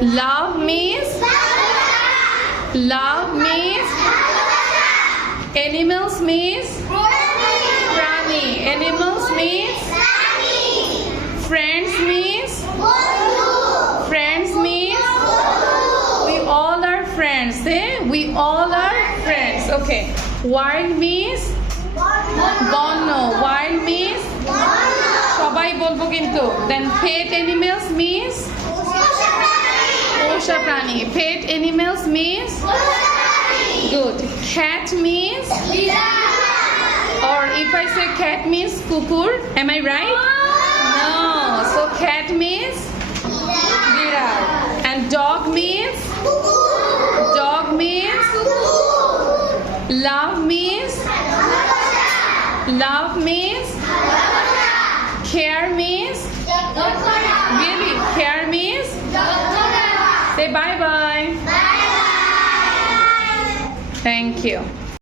Love means animals means prani. Animals means friends means we all are friends. We all are friends. Okay. Wild means bono. Wild means সবাই বলবো কিন্তু। Then pet animals means পোষা প্রাণী. Pet animals means good. Cat means or if I say cat means কুকুর, am I right? No. So cat means বিড়াল. And dog means love means care means really care means say bye bye. Thank you.